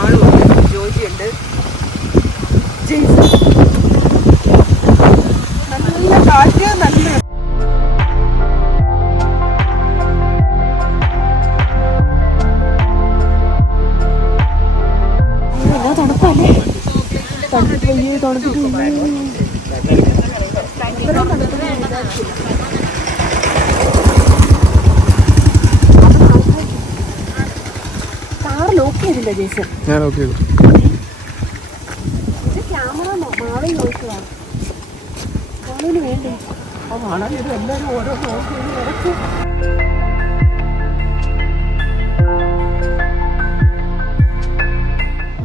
ആളുണ്ട്, ജോജിയുണ്ട്, നല്ല കാറ്റ്, നല്ല തണുപ്പല്ലേ, തണുപ്പിട്ട് കാർ ലോക്ക് ചെയ്തില്ല ജേസൺ? ഞാൻ ലോക്ക് ചെയ്തു. ഇത് ക്യാമറ മാളി നോക്കിയതാണ്. മാളിന് വേണ്ടേ? ആ മാളി ഇത് എല്ലാവരും ഓരോ നോക്കി.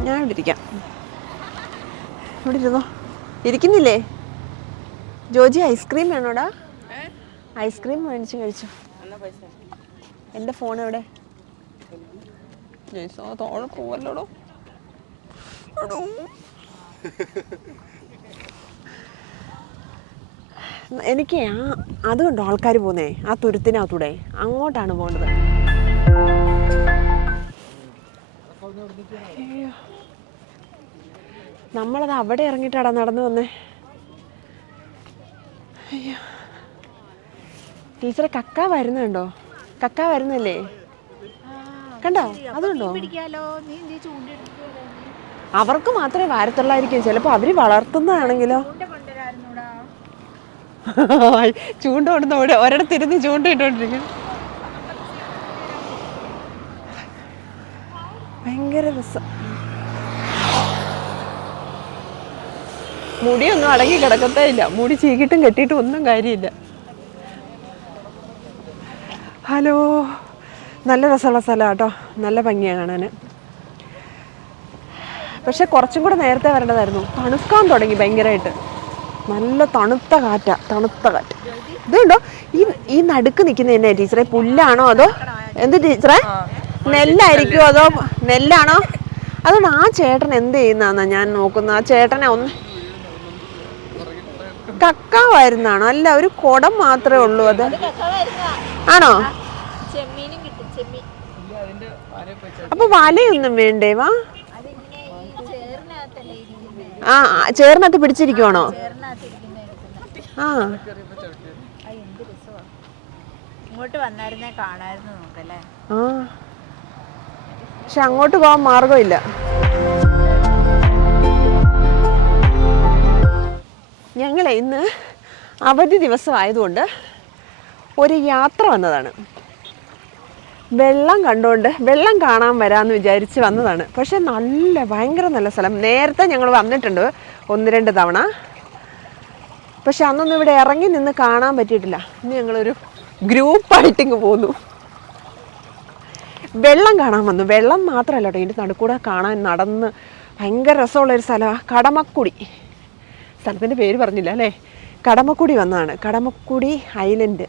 ഞാൻ ഇവിടെ ഇരിക്കാം. ഇവിടെ ഇരുന്നോ. ഇരിക്കുന്നില്ലേ ജോജി? ഐസ്ക്രീം വേണോടാ? ഐസ്ക്രീം മേടിച്ച് കഴിച്ചു. എൻ്റെ ഫോൺ എവിടെ? ജയ്സോ തോളെ പോവല്ലോടോ. എനിക്ക് അതുകൊണ്ടോ ആൾക്കാർ പോകുന്നേ ആ തുരുത്തിനകത്തൂടെ, അങ്ങോട്ടാണ് പോകേണ്ടത്. നമ്മളത് അവിടെ ഇറങ്ങിയിട്ടാടാ നടന്നു വന്നേ. അയ്യോ, ടീച്ചറെ കക്ക വരുന്നുണ്ടോ? കക്ക വരുന്നല്ലേ, കണ്ടോ? അതുണ്ടോ? അവർക്ക് മാത്രമേ വരത്തുള്ളായിരിക്കും, ചിലപ്പോൾ അവർ വളർത്തുന്നതാണെങ്കിലോ. ചൂണ്ട കൊണ്ടുവന്ന് ഒരിടത്തിരുന്ന് ചൂണ്ട ഇട്ടോണ്ടിരിക്കും. ഭയങ്കര രസം. മുടിയൊന്നും അടങ്ങി കിടക്കത്തേ ഇല്ല, മുടി ചീകിട്ടും കെട്ടിയിട്ടും ഒന്നും കാര്യമില്ല. ഹലോ, നല്ല രസമുള്ള സ്ഥലമാണ് കേട്ടോ, നല്ല ഭംഗിയാണ് കാണാൻ. പക്ഷെ കുറച്ചും കൂടെ നേരത്തെ വരേണ്ടതായിരുന്നു. തണുക്കാൻ തുടങ്ങി ഭയങ്കരമായിട്ട്. നല്ല തണുത്ത കാറ്റാ, തണുത്ത കാറ്റ്. ഇതുണ്ടോ ഈ നടുക്ക് നിൽക്കുന്ന തന്നെ ടീച്ചറെ? പുല്ലാണോ അതോ എന്ത് ടീച്ചറെ? നെല്ലായിരിക്കുമോ അതോ നെല്ലാണോ? അതുകൊണ്ട് ആ ചേട്ടൻ എന്ത് ചെയ്യുന്നതാന്നാ ഞാൻ നോക്കുന്നത്. ആ ചേട്ടനെ ഒന്ന് കക്കാവായിരുന്നാണോ? അല്ല, ഒരു കുടം മാത്രമേ ഉള്ളൂ. അത് ആണോ? അപ്പൊ വലയൊന്നും വേണ്ടേ? വാ, ആ ചേറിനകത്ത് പിടിച്ചിരിക്കുവാണോ? ആ, ഇങ്ങോട്ട് വന്നായിരുന്നേ കാണായിരുന്നു നോക്കല്ലേ. ആ, പക്ഷെ അങ്ങോട്ട് പോകാൻ മാർഗമില്ല. ഞങ്ങളെ ഇന്ന് അവധി ദിവസമായതുകൊണ്ട് ഒരു യാത്ര വന്നതാണ്. വെള്ളം കണ്ടുകൊണ്ട് വെള്ളം കാണാൻ വരാമെന്ന് വിചാരിച്ച് വന്നതാണ്. പക്ഷെ ഭയങ്കര നല്ല സ്ഥലം. നേരത്തെ ഞങ്ങൾ വന്നിട്ടുണ്ട് 1-2 തവണ. പക്ഷെ അന്നൊന്നും ഇവിടെ ഇറങ്ങി നിന്ന് കാണാൻ പറ്റിയിട്ടില്ല. ഇന്ന് ഞങ്ങളൊരു ഗ്രൂപ്പായിട്ടിങ്ങ് പോന്നു. വെള്ളം കാണാൻ വന്നു. വെള്ളം മാത്രമല്ല കേട്ടോ, ഇതിൻ്റെ നടുക്കൂടെ കാണാൻ നടന്ന് ഭയങ്കര രസമുള്ളൊരു സ്ഥലമാണ് കടമക്കുടി. സ്ഥലത്തിൻ്റെ പേര് പറഞ്ഞില്ല അല്ലേ? കടമക്കുടി വന്നതാണ്. കടമക്കുടി ഐലൻഡ്.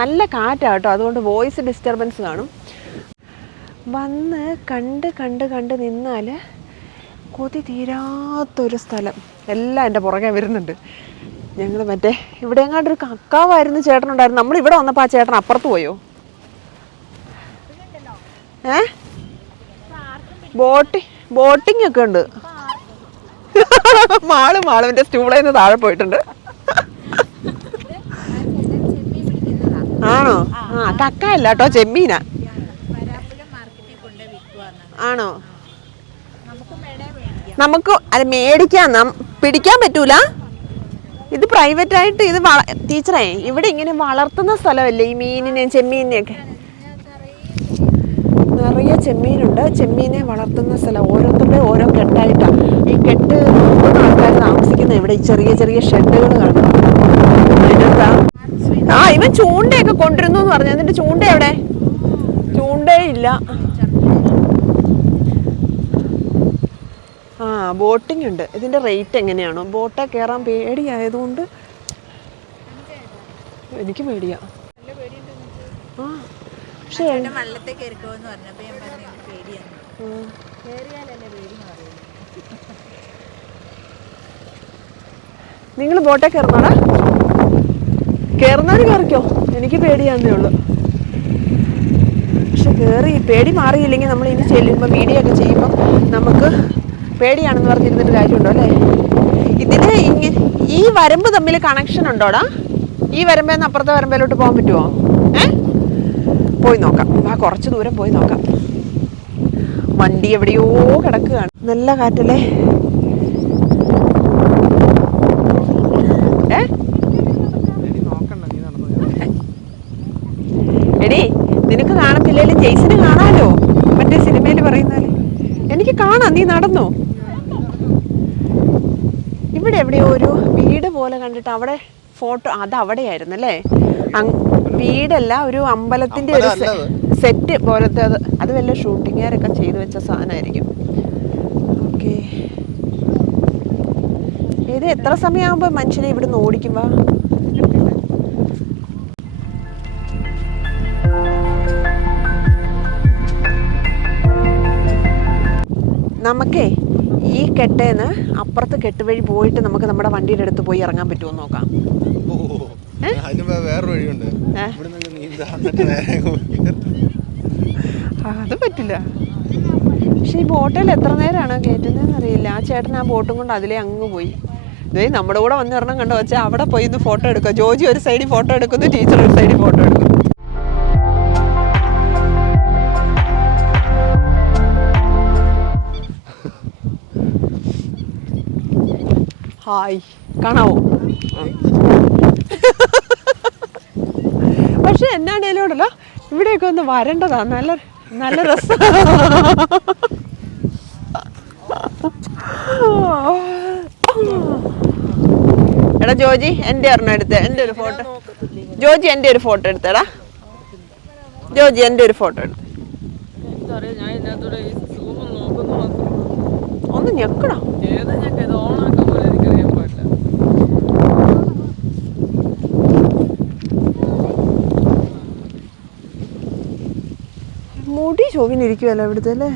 നല്ല കാറ്റാണ് കേട്ടോ, അതുകൊണ്ട് വോയിസ് ഡിസ്റ്റർബൻസ് കാണും. വന്ന് കണ്ട് നിന്നാൽ കൊതി തീരാത്തൊരു സ്ഥലം. എല്ലാം എൻ്റെ പുറകെ വരുന്നുണ്ട്. ഞങ്ങൾ മറ്റേ ഇവിടെ എങ്ങാണ്ടൊരു കക്കാവായിരുന്നു ചേട്ടനുണ്ടായിരുന്നു. നമ്മളിവിടെ വന്നപ്പോൾ ആ ചേട്ടൻ അപ്പുറത്ത് പോയോ? ബോട്ടിംഗ് ഒക്കെ ഉണ്ട്. മാളുവിൻ്റെ സ്റ്റൂളിൽ നിന്ന് താഴെ പോയിട്ടുണ്ട്. ആണോ? ആ, കക്ക അല്ല കേട്ടോ, ചെമ്മീനാ. ആണോ? നമുക്ക് അത് മേടിക്കാം, പിടിക്കാൻ പറ്റൂല. ഇത് പ്രൈവറ്റ് ആയിട്ട് ഇത് ടീച്ചറേ, ഇവിടെ ഇങ്ങനെ വളർത്തുന്ന സ്ഥലമല്ലേ ഈ മീനിനെയും ചെമ്മീനെയൊക്കെ. നിറയെ ചെമ്മീനുണ്ട്. ചെമ്മീനെ വളർത്തുന്ന സ്ഥലം. ഓരോരുത്തരുടെ ഓരോ കെട്ടായിട്ടാണ്. ഈ കെട്ട് ആൾക്കാർ താമസിക്കുന്ന ഇവിടെ ഈ ചെറിയ ചെറിയ ഷെഡുകൾ കാണും. അതിനെന്താ ഇവൻ ചൂണ്ടയൊക്കെ കൊണ്ടിരുന്നു എന്ന് പറഞ്ഞു. എന്നിട്ട് ചൂണ്ട എവിടെ? ചൂണ്ടയില്ല. ആ, ബോട്ടിംഗ് ഉണ്ട്. ഇതിൻ്റെ റേറ്റ് എങ്ങനെയാണോ? ബോട്ടിൽ കയറാൻ പേടിയായതുകൊണ്ട് എനിക്ക് പേടിയാ. ആ, പക്ഷേ നിങ്ങൾ ബോട്ടേ കയറുന്നാടാ? കയറുന്നാലും കയറിക്കോ, എനിക്ക് പേടിയാന്നേ ഉള്ളൂ. പക്ഷെ കയറി പേടി മാറിയില്ലെങ്കിൽ നമ്മൾ ഇനി ചെല്ലുമ്പോൾ വീഡിയോ ഒക്കെ ചെയ്യുമ്പോൾ നമുക്ക് പേടിയാണെന്ന് പറഞ്ഞിരുന്നിട്ട് കാര്യമുണ്ടോ അല്ലേ? ഇതിന് ഈ വരമ്പ് തമ്മിൽ കണക്ഷൻ ഉണ്ടോടാ? ഈ വരമ്പേന്ന് അപ്പുറത്തെ വരമ്പേലോട്ട് പോകാൻ പറ്റുമോ? പോയി നോക്കാം. കുറച്ച് ദൂരം പോയി നോക്കാം. വണ്ടി എവിടെയോ കിടക്കുകയാണ്. നല്ല കാറ്റല്ലേ? എടീ, നിനക്ക് കാണത്തില്ലേലും ജെയ്സിന് കാണാലോ. മറ്റേ സിനിമയിൽ പറയുന്നാല് എനിക്ക് കാണാം. നീ നടന്നോ? ഇവിടെ എവിടെയോ ഒരു വീട് പോലെ കണ്ടിട്ട് അവിടെ ഫോട്ടോ, അത് അവിടെയായിരുന്നു അല്ലേ? വീടല്ല, ഒരു അമ്പലത്തിന്റെ ഒരു സെറ്റ് പോലത്തെ. അത് വല്ല ഷൂട്ടിങ്ങുകാരൊക്കെ ചെയ്തു വെച്ച സാധനമായിരിക്കും. ഓക്കെ, ഇത് എത്ര സമയമാകുമ്പോൾ മനുഷ്യനെ ഇവിടുന്ന് ഓടിക്കുമ്പോ? നമുക്കേ ഈ കെട്ടേന്ന് അപ്പുറത്ത് കെട്ട് വഴി പോയിട്ട് നമുക്ക് നമ്മുടെ വണ്ടിയുടെ അടുത്ത് പോയി ഇറങ്ങാൻ പറ്റുമോ നോക്കാം. അത് പറ്റില്ല. പക്ഷെ ഈ ബോട്ടിൽ എത്ര നേരമാണ് കയറ്റുന്നതെന്ന് അറിയില്ല. ആ ചേട്ടൻ ആ ബോട്ടും കൊണ്ട് അതിലേ അങ്ങ് പോയി. ഇതേ നമ്മുടെ കൂടെ വന്നിരണം കണ്ടോ വെച്ചാൽ അവിടെ പോയി ഒന്ന് ഫോട്ടോ എടുക്കുക. ജോജി ഒരു സൈഡിൽ ഫോട്ടോ എടുക്കുന്നു, ടീച്ചർ ഒരു സൈഡിൽ ഫോട്ടോ എടുക്കുന്നു. ഹായ്, കാണാവോ? പക്ഷെ എന്നാണേലോടല്ലോ ഇവിടെയൊക്കെ ഒന്ന് വരേണ്ടതാ. നല്ല നല്ല രസം. എടാ ജോജി, എൻ്റെ ഒരെണ്ണം എടുത്തേ. എൻ്റെ ഒരു ഫോട്ടോ. ജോജി എൻ്റെ ഒരു ഫോട്ടോ എടുത്തേടാ. ജോജി എൻ്റെ ഒരു ഫോട്ടോ എടുത്ത്. ഒന്ന് ഞെക്കടാ. മുടി ചോവിനിരിക്കുമല്ലോ ഇവിടുത്തെ അല്ലേ?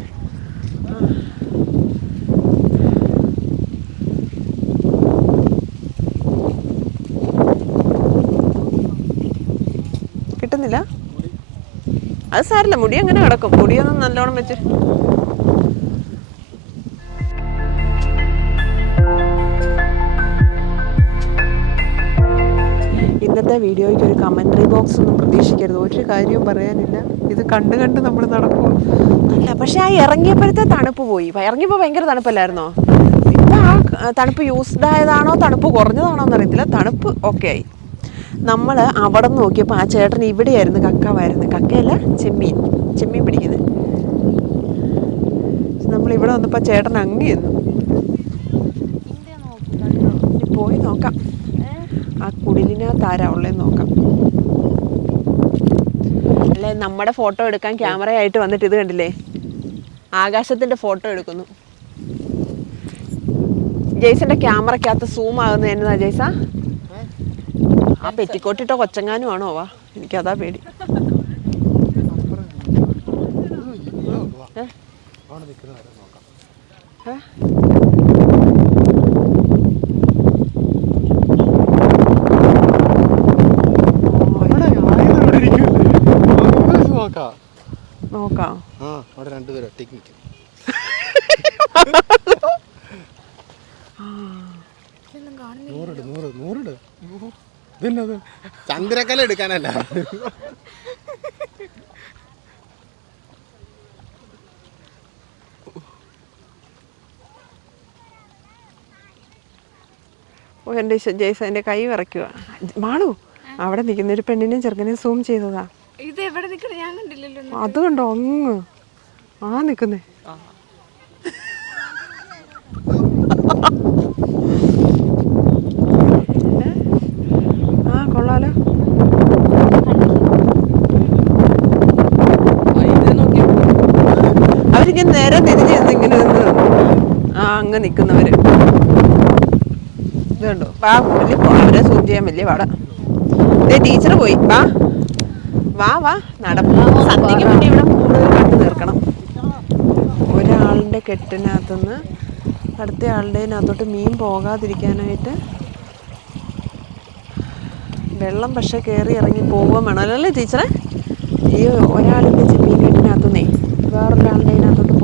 കിട്ടുന്നില്ല. അത് സാരില്ല, മുടി അങ്ങനെ കിടക്കും. മുടിയൊന്നും നല്ലോണം വെച്ച്. ഇന്നത്തെ വീഡിയോയ്ക്ക് ഒരു കമൻട്രി ബോക്സ് ഒന്നും പ്രതീക്ഷിക്കരുത്. ഒരു കാര്യവും പറയാനില്ല. ഇത് കണ്ട് കണ്ട് നമ്മൾ നടക്കുമോ? അല്ല, പക്ഷെ ആ ഇറങ്ങിയപ്പോഴത്തെ തണുപ്പ് പോയി. ഇറങ്ങിയപ്പോൾ ഭയങ്കര തണുപ്പല്ലായിരുന്നോ? ഇപ്പം ആ തണുപ്പ് യൂസ്ഡ് ആയതാണോ തണുപ്പ് കുറഞ്ഞതാണോ എന്നറിയത്തില്ല. തണുപ്പ് ഓക്കെ ആയി. നമ്മൾ അവിടെ നിന്ന് നോക്കിയപ്പോൾ ആ ചേട്ടൻ ഇവിടെയായിരുന്നു കക്കാവായിരുന്നു. കക്കയല്ല, ചെമ്മീൻ പിടിക്കുന്നത്. നമ്മളിവിടെ വന്നപ്പോൾ ചേട്ടൻ അങ്ങ് ചെന്നു. പോയി നോക്കാം ആ കുടിലിനകത്ത് ആരാ ഉള്ളതെന്ന് നോക്കാം. അല്ലേ, നമ്മുടെ ഫോട്ടോ എടുക്കാൻ ക്യാമറയായിട്ട് വന്നിട്ട് ഇത് കണ്ടില്ലേ, ആകാശത്തിൻ്റെ ഫോട്ടോ എടുക്കുന്നു. ജെയ്സന്റെ ക്യാമറക്കകത്ത് സൂം ആകുന്നത് എന്നതാ ജെയ്സ? ആ പെറ്റിക്കോട്ടിട്ടോ കൊച്ചങ്ങാനും ആണോ? വാ, എനിക്കതാ പേടി. നോക്കാം. ചന്ദ്രക്കല എടുക്കാനല്ല. ഓ, എൻ്റെ ജെയ്സ എൻ്റെ കൈ വിറയ്ക്കുക. മാളു, അവിടെ നിൽക്കുന്ന ഒരു പെണ്ണിനെയും ചെറുക്കനെയും സൂം ചെയ്തതാ. അത് കണ്ടോ അങ്ങ് ആ നിക്കുന്നേ. ആ കൊള്ളാലോ. അവരിങ്ങനെ നേരെ തിരിഞ്ഞ് ഇങ്ങനെ നിന്ന് ആ അങ്ങ് നിൽക്കുന്നവര് ഇതുണ്ടോ? വാ, അവരെ സൂം ചെയ്യാൻ വലിയ പാടാ. ടീച്ചർ പോയി. വാ വാ വാ, സന്ധ്യയ്ക്ക് വേണ്ടി ഇവിടെ കൂടുതൽ കണ്ടു തീർക്കണം. ഒരാളുടെ കെട്ടിനകത്തുനിന്ന് അടുത്ത ആളുടേതിനകത്തോട്ട് മീൻ പോകാതിരിക്കാനായിട്ട് വെള്ളം പക്ഷെ കയറി ഇറങ്ങി പോവുകയും വേണം അല്ലേ ടീച്ചറെ? ഈ ഒരാളിൻ്റെ ചെമ്മീൻ കെട്ടിനകത്ത് വേറൊരാളുടെ അതിനകത്തോട്ട്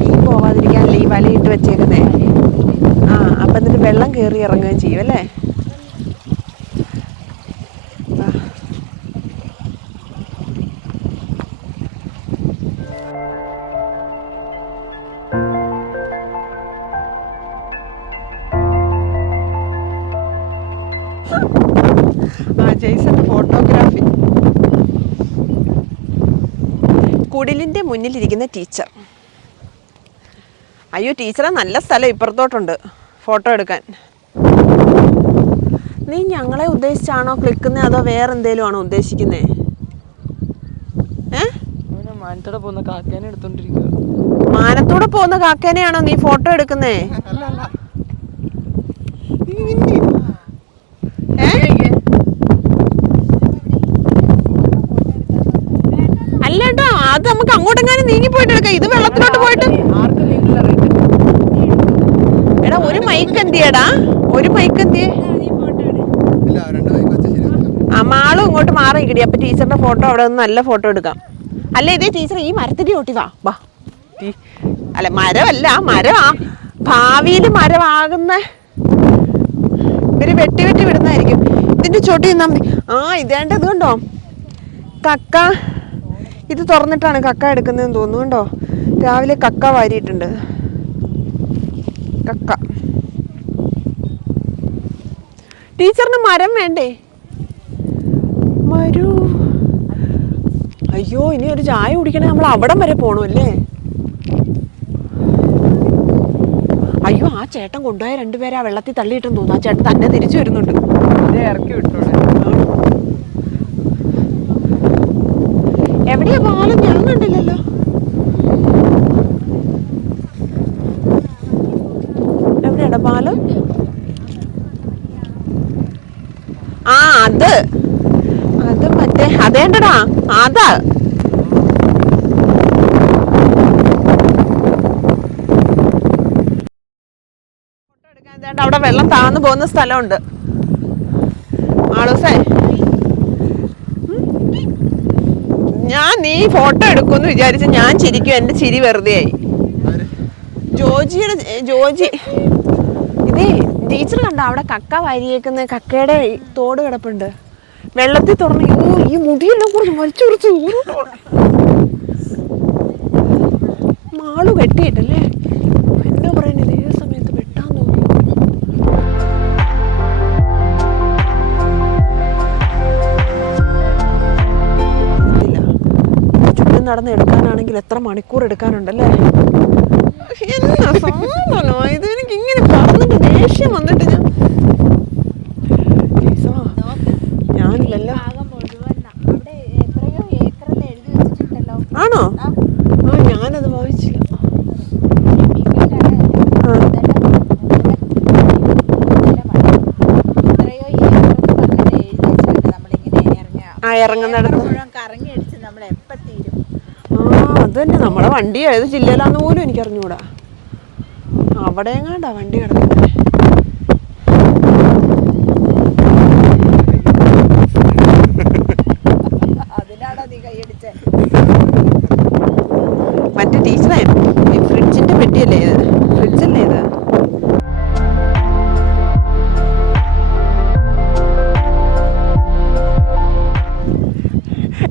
മീൻ പോവാതിരിക്കാനല്ലേ ഈ വലയിട്ട് വെച്ചേക്കുന്നേ. ആ അപ്പം എന്നിട്ട് വെള്ളം കയറി ഇറങ്ങുകയും ചെയ്യും അല്ലേ. ജെയ്സന്റെ ഫോട്ടോഗ്രാഫി. കുടിലിൻ്റെ മുന്നിലിരിക്കുന്ന ടീച്ചർ. അയ്യോ ടീച്ചറെ, നല്ല സ്ഥലം ഇപ്പുറത്തോട്ടുണ്ട് ഫോട്ടോ എടുക്കാൻ. നീ ഞങ്ങളെ ഉദ്ദേശിച്ചാണോ ക്ലിക്കുന്നത് അതോ വേറെ എന്തേലും ആണോ ഉദ്ദേശിക്കുന്നേ? മാനത്തോടെ പോകുന്ന കാക്കേനെ എടുത്തോണ്ടിരിക്കുക. മാനത്തൂടെ പോകുന്ന കാക്കേനെയാണോ നീ ഫോട്ടോ എടുക്കുന്നേ? അല്ലേട്ടോ, അത് നമുക്ക് അങ്ങോട്ടെങ്ങാനും നീങ്ങി പോയിട്ട് എടുക്കാം. ഇത് വെള്ളത്തിലോട്ട് പോയിട്ട്. എടാ ഒരു മൈക്ക് എന്തിയടാ, ഒരു മൈക്ക് എന്തിയേ? ആ മാളും ഇങ്ങോട്ട് മാറി കിടി. അപ്പൊ ടീച്ചറിന്റെ ഫോട്ടോ അവിടെ നിന്ന് നല്ല ഫോട്ടോ എടുക്കാം. അല്ല ഇതേ ടീച്ചർ ഈ മരത്തിന്റെ ചോട്ടി വാ. അല്ല മരമല്ല, മരമാ ഭാവിയിൽ മരമാകുന്ന ഇവര് വെട്ടി വിടുന്നതായിരിക്കും. ഇതിന്റെ ചോട്ടി നിന്നാ മതി. ആ ഇതേണ്ടത് കണ്ടോ, കക്ക ഇത് തുറന്നിട്ടാണ് കക്ക എടുക്കുന്നതെന്ന് തോന്നുന്നു. കണ്ടോ, രാവിലെ കക്ക വാരിയിട്ടുണ്ട്. കക്ക. ടീച്ചറിന് മരം വേണ്ടേ? വരൂ. അയ്യോ ഇനി ഒരു ചായ കുടിക്കണേ, നമ്മൾ അവിടം വരെ പോണല്ലേ. അയ്യോ ആ ചേട്ടൻ കൊണ്ടുപോയ രണ്ടുപേരെ ആ വെള്ളത്തിൽ തള്ളിയിട്ടെന്ന് തോന്നുന്നു. ആ ചേട്ടൻ തന്നെ തിരിച്ചു വരുന്നുണ്ട്. ഇറക്കി വിട്ടോടെ. എവിടെയാ പാലം? ഞാൻ കണ്ടില്ലല്ലോ. എവിടെയാടാ പാലം? ആ അത് മറ്റേ അതേണ്ടടാ, അതാ. അവിടെ വെള്ളം താന്നു പോകുന്ന സ്ഥലമുണ്ട്. ആളൂസേ, ഞാൻ നീ ഫോട്ടോ എടുക്കുമെന്ന് വിചാരിച്ച് ഞാൻ ചിരിക്കും. എൻ്റെ ചിരി വെറുതെ ആയി. ജോജി ഇതേ ടീച്ചർ കണ്ട അവിടെ കക്ക വാരിയേക്കുന്ന കക്കയുടെ തോട് കിടപ്പുണ്ട്. വെള്ളത്തിൽ തുറന്ന് ഈ മുടിയെല്ലാം കുറച്ച് വലിച്ചു കുറച്ച് മാളു വെട്ടിയിട്ടല്ലേ. എന്നാ പറയുന്നത്, ഏത് സമയത്ത് വെട്ടാൻ തോന്നി. ചുറ്റും നടന്ന് എടുക്കാനാണെങ്കിൽ എത്ര മണിക്കൂർ എടുക്കാനുണ്ടല്ലേ. എന്നാ സാധനോ ഇത്, എനിക്ക് ഇങ്ങനെ പറഞ്ഞിട്ട് ദേഷ്യം വന്നിട്ട് ഞാനില്ലല്ലോ. ആണോ? ആ ഞാനത് വായിച്ചില്ല. ഇറങ്ങുന്നിടത്ത് അത് തന്നെ. നമ്മളെ വണ്ടി ഏത് ജില്ലയിലാന്ന് പോലും എനിക്ക് അറിഞ്ഞുകൂടാ. അവിടെ എങ്ങാണ്ടാ വണ്ടി കിടക്കുന്നത്. മറ്റേ ടീച്ചറേ, ഫ്രിഡ്ജിന്റെ പെട്ടിയല്ലേ ഇത്? ഫ്രിഡ്ജല്ലേ ഇത്?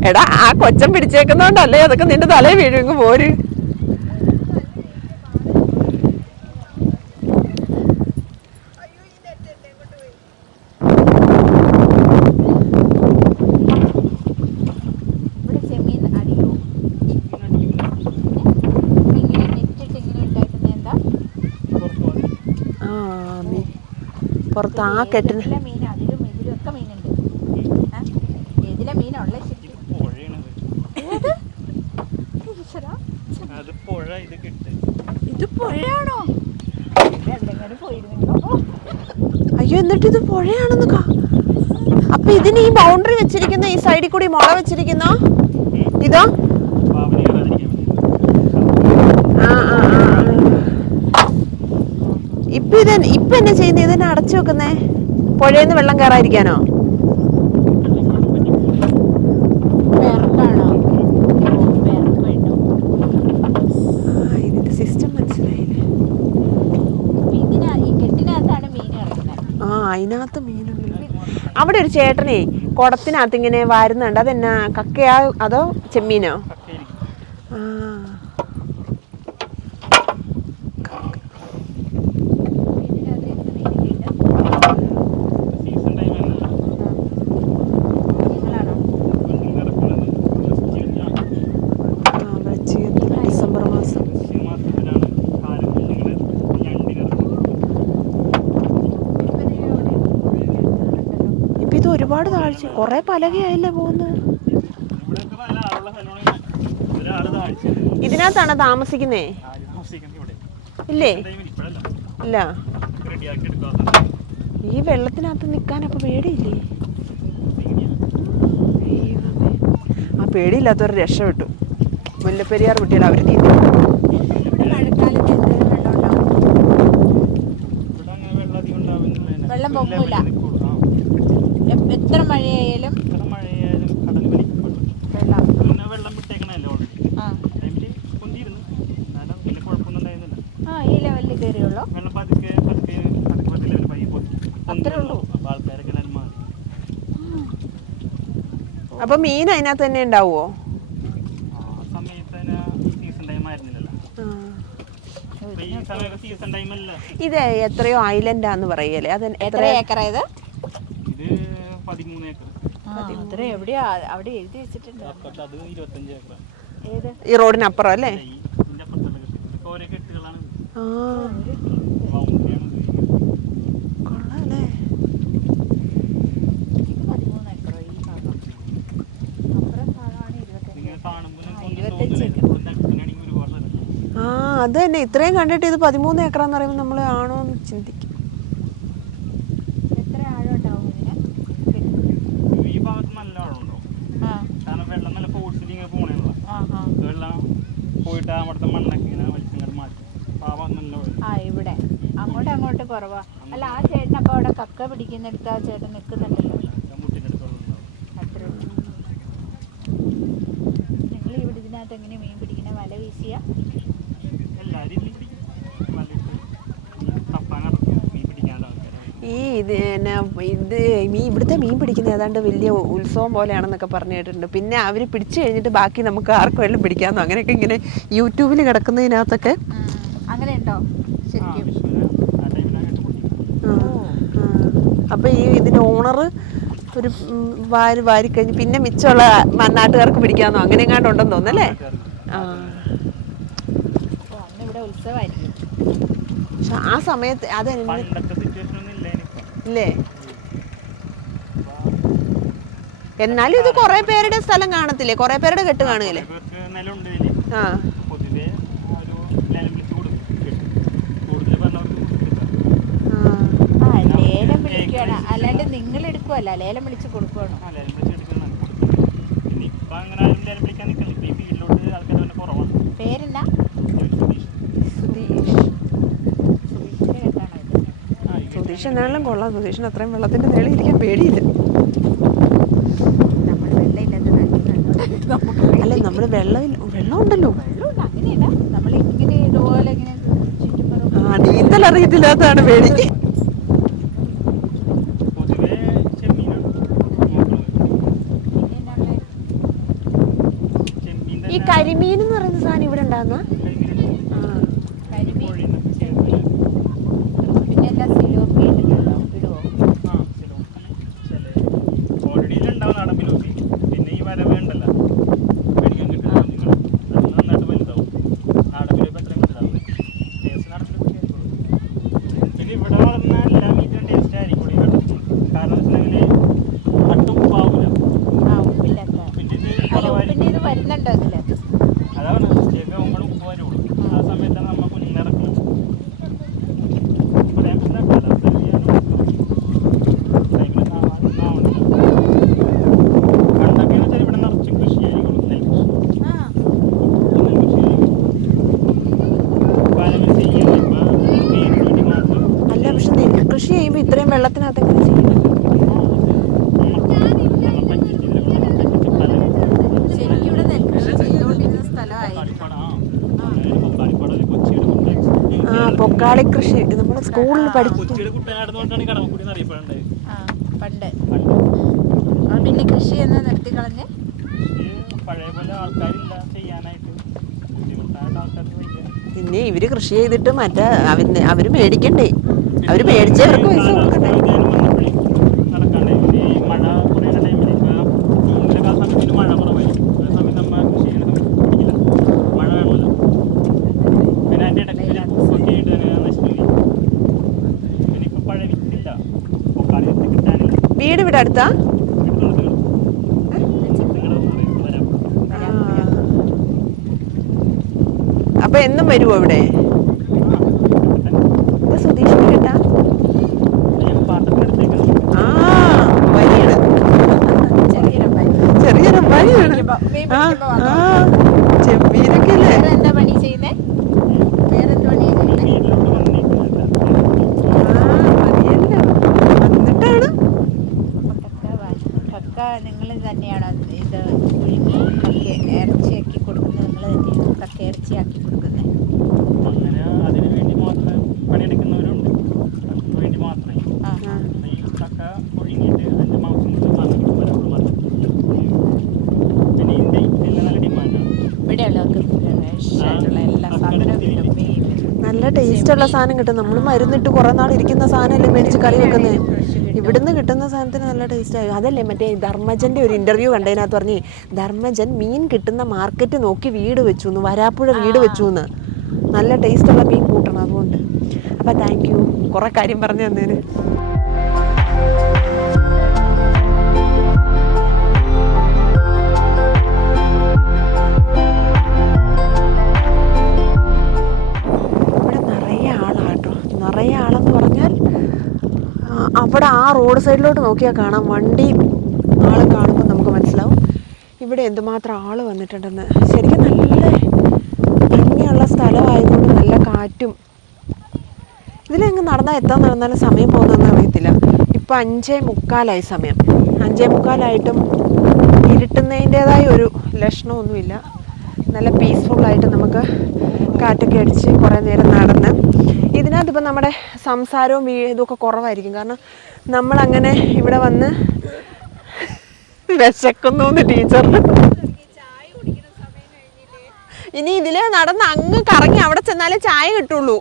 എടാ ആ കൊച്ചൻ പിടിച്ചേക്കുന്നോണ്ടല്ലേ അതൊക്കെ നിന്റെ തലയിൽ വീഴുമെങ്കിൽ പോര്. പുറത്ത് ആ കെട്ടിന് അയ്യോ എന്നിട്ട് ഇത് പുഴയാണെന്ന്. അപ്പൊ ഇതിന് ഈ ബൗണ്ടറി വെച്ചിരിക്കുന്ന ഈ സൈഡിൽ കൂടി മുള വെച്ചിരിക്കുന്ന ഇതാ. ഇപ്പൊ എന്നാ ചെയ്യുന്നത്? ഇതിനെ അടച്ചു വെക്കുന്നേ പുഴയിന്ന് വെള്ളം കയറാതിരിക്കാനോ? അതിനകത്ത് മീനുണ്ട്. അവിടെ ഒരു ചേട്ടനെ കുടത്തിനകത്ത് ഇങ്ങനെ വാരുന്നുണ്ട്. അതെന്നാ കക്കയാ അതോ ചെമ്മീനോ? ആ ഡിസംബർ മാസം. ഇപ്പൊ ഇത് ഒരുപാട് താഴ്ച, കൊറേ പലകയായില്ലേ പോകുന്നത്. ഇതിനകത്താണോ താമസിക്കുന്നേ? ഇല്ലേ? ഇല്ല. ഈ വെള്ളത്തിനകത്ത് നിക്കാൻ അപ്പൊ പേടിയില്ലേ? ആ പേടിയില്ലാത്തവർ രക്ഷപ്പെട്ടു. മുല്ലപ്പെരിയാർ കുട്ടികൾ അവര് നീന്തി. വെള്ളം പൊങ്ങൂല. എത്ര മഴയായാലും ഈ ലെവലിൽ കയറിയുള്ളൂ. അത്രേ ഉള്ളൂ. അപ്പൊ മീൻ അതിനകത്ത് തന്നെ ഉണ്ടാവുമോ? ഇത് എത്രയോ ഐലൻഡാന്ന് പറയല്ലേ? അത് എത്ര ഏക്കറാ ഇത്? എവിടെയാ അവിടെ എഴുതി വെച്ചിട്ടുണ്ട്. ഈ റോഡിനപ്പുറം അല്ലേ? ആ കൊള്ളാല്ലേ. ആ അത് തന്നെ. ഇത്രയും കണ്ടിട്ട് ഇത് 13 ഏക്കറാന്ന് പറയുമ്പോൾ നമ്മൾ ആണോ എന്ന് ചിന്തിക്കും. എത്ര ആഴം ഉണ്ടാവും ഇതിന്? ഈ ഭാഗത്ത് നല്ല ആഴമുണ്ടോ? കാരണം വെള്ളം നല്ല ഫോഴ്സിൽ ഇങ്ങനെ പോണേല്ലോ. വെള്ളം പോയിട്ട് അവിടുത്തെ മണ്ണൊക്കെ ഇങ്ങനെ വലിച്ചിങ്ങോട്ട് മാറ്റും. പാവം നല്ല ഇവിടെ അങ്ങോട്ട് കുറവാ. അല്ല ആ ചേട്ടൻ അപ്പൊ അവിടെ കക്ക പിടിക്കുന്നിടത്ത് ആ ചേട്ടൻ നിൽക്കുന്നുണ്ടല്ലോ. അത്ര നിങ്ങൾ ഇവിടെ ഇതിനകത്ത് എങ്ങനെ മീൻ പിടിക്കുന്ന? വല വീശിയ? ഈ ഇവിടുത്തെ മീൻ പിടിക്കുന്ന ഏതാണ്ട് വലിയ ഉത്സവം പോലെയാണെന്നൊക്കെ പറഞ്ഞു കേട്ടിട്ടുണ്ട്. പിന്നെ അവർ പിടിച്ചു കഴിഞ്ഞിട്ട് ബാക്കി നമുക്ക് ആർക്കും വെള്ളം പിടിക്കാമെന്നോ അങ്ങനെയൊക്കെ ഇങ്ങനെ യൂട്യൂബിൽ കിടക്കുന്നതിനകത്തൊക്കെ. അങ്ങനെ ഉണ്ടോ ശരിക്കും? അപ്പൊ ഇതിന്റെ ഓണർ ഒരു വാരിക്കഴിഞ്ഞ് പിന്നെ മിച്ചമുള്ള നാട്ടുകാർക്ക് പിടിക്കാമെന്നോ അങ്ങനെ എങ്ങാണ്ട് ഉണ്ടെന്ന് തോന്നുന്നല്ലേ? ഇവിടെ ഉത്സവമായിരിക്കും. പക്ഷെ ആ സമയത്ത് ഇല്ലേ? എന്നാലും ഇത് കൊറേ പേരുടെ സ്ഥലം കാണത്തില്ലേ? കൊറേ പേരുടെ കെട്ട് കാണുകയല്ലേ? ആ ലേലം വിളിക്കുകയാണ്. അല്ലാണ്ട് നിങ്ങൾ എടുക്കുവല്ല, ലേലം വിളിച്ച് കൊടുക്കുകയാണോ? പേരെന്നാ? സുധീഷ് എന്നാലും കൊള്ളാം. സുധീഷിന് അത്രയും വെള്ളത്തിന്റെ മേളിൽ ഇരിക്കാൻ പേടിയില്ല. അല്ലെ നമ്മള് വെള്ളം ഉണ്ടല്ലോ. നമ്മൾ ഇങ്ങനെ ഇതുപോലെ ഇങ്ങനെ ആ നീന്തൽ അറിയത്തില്ലാത്തതാണ് പേടി. ഈ കരിമീൻ എന്ന് പറയുന്ന സാധനം ഇവിടെ ഉണ്ടാകുന്ന വെള്ളത്തിനകത്ത് എങ്ങനെ ചെയ്യും? ശരിക്കും ഇവിടെ നെൽകൃഷി ചെയ്തുകൊണ്ടിരുന്ന സ്ഥലമായിരുന്നു. പൊക്കാളി കൃഷി നമ്മൾ സ്കൂളിൽ പഠിക്കും. കൊച്ചിയുടെ കുട്ടനാടുന്നോണ്ടാണ് കടമക്കുടി അറിയപ്പെടേണ്ടത്. പണ്ട് പിന്നെ കൃഷി എന്ന് നിർത്തി കളഞ്ഞ് പഴയ പോലെ ആൾക്കാരില്ല ചെയ്യാനായിട്ട്, ബുദ്ധിമുട്ടായിട്ട് ആൾക്കാർക്ക് വയ്യ. പിന്നെ ഇവര് കൃഷി ചെയ്തിട്ട് മറ്റേ അവര് മേടിക്കണ്ടേ, അവര് മേടിച്ചവർക്ക് പൈസ കൊടുക്കണ്ടേ. നടക്കണ്ടേ ഈ മഴ കുറയുന്ന ടൈമിൽ ജൂണിലെ സമയത്തിന് മഴ കുറവായി, ആ സമയത്ത് നമ്മ കൃഷി ചെയ്യുന്ന സമയത്ത് പിടിക്കില്ല, മഴ വേണമല്ലോ. പിന്നെ അതിൻ്റെ ഇടയ്ക്ക് പൂക്കൊക്കെ ആയിട്ട് തന്നെ നശിച്ചു പോയി. പിന്നെ ഇപ്പൊ പഴയ വിത്തില്ല, പൊക്കാളി വിത്ത് കിട്ടാനില്ല. വീട് ഇവിടെ അടുത്താ? അപ്പൊ എന്നും വരുമോ ഇവിടെ? സുധീഷിന് കേട്ടാ ചെറിയൊരു അമ്പാനിയാണ്. ചെമ്മീനൊക്കെ അല്ലേ? എന്താ പണി ചെയ്യുന്നേ? വേറെന്താ പണി ചെയ്യുന്നേ? വന്നിട്ടാണ് കക്ക നിങ്ങൾ തന്നെയാണോ ഇത് പുഴുങ്ങി കക്ക ഇറച്ചിയാക്കി കൊടുക്കുന്നത്? നിങ്ങൾ തന്നെയാണോ കക്ക ഇറച്ചിയാക്കി കൊടുക്കുന്നത്? അങ്ങനെ അതിനു വേണ്ടി മാത്രം പണിയെടുക്കുന്നവരുണ്ട്, അതിന് വേണ്ടി മാത്രമേ. ഈ ചക്ക പുഴുങ്ങിയിട്ട് അതിൻ്റെ മാംസം കൊണ്ട് വാങ്ങിക്കും ഒരാൾ മാത്രം. പിന്നെ ഇതിൻ്റെ നല്ല ഡിമാൻഡാണ് ഇവിടെയുള്ളവർക്ക് ഫ്രഷായിട്ടുള്ള എല്ലാ സാധനവും കിട്ടും. നല്ല ടേസ്റ്റ് ഉള്ള സാധനം കിട്ടും. നമ്മൾ മരുന്നിട്ട് കുറെ നാൾ ഇരിക്കുന്ന സാധനമല്ലേ മേടിച്ച് കറി വെക്കുന്നത്. ഇവിടുന്ന് കിട്ടുന്ന സാധനത്തിന് നല്ല ടേസ്റ്റ് ആയി. അതല്ലേ മറ്റേ ധർമ്മജൻ്റെ ഒരു ഇന്റർവ്യൂ കണ്ടതിനകത്ത് പറഞ്ഞ് ധർമ്മജൻ മീൻ കിട്ടുന്ന മാർക്കറ്റ് നോക്കി വീട് വെച്ചു എന്ന്, വരാപ്പുഴ വീട് വെച്ചു എന്ന്. നല്ല ടേസ്റ്റുള്ള മീൻ കൂട്ടണം അതുകൊണ്ട്. അപ്പം താങ്ക് യു കുറേ കാര്യം പറഞ്ഞു തന്നേന്. നിറയെ ആളെന്ന് പറഞ്ഞാൽ അവിടെ ആ റോഡ് സൈഡിലോട്ട് നോക്കിയാൽ കാണാം വണ്ടി ആളെ കാണുമ്പോൾ നമുക്ക് മനസ്സിലാവും ഇവിടെ എന്തുമാത്രം ആൾ വന്നിട്ടുണ്ടെന്ന്. ശരിക്കും നല്ല ഭംഗിയുള്ള സ്ഥലമായതുകൊണ്ട് നല്ല കാറ്റും. ഇതിലങ്ങ് നടന്നാൽ എത്താൻ നടന്നാലും സമയം പോകുന്നതെന്ന് അറിയത്തില്ല. ഇപ്പം 5:45 സമയം. 5:45 ഇരുട്ടുന്നതിൻ്റേതായ ഒരു ലക്ഷണമൊന്നുമില്ല. നല്ല പീസ്ഫുള്ളായിട്ട് നമുക്ക് കാറ്റൊക്കെ അടിച്ച് കുറേ നേരം നടന്ന്. ഇതിനകത്ത് ഇപ്പം നമ്മുടെ സംസാരവും ഇതൊക്കെ കുറവായിരിക്കും. കാരണം നമ്മളങ്ങനെ ഇവിടെ വന്ന് വിശക്കുന്നു എന്ന് ടീച്ചറിന്. ഇനി ഇതില് നടന്ന് അങ്ങ് കറങ്ങി അവിടെ ചെന്നാലേ ചായ കിട്ടുള്ളൂ.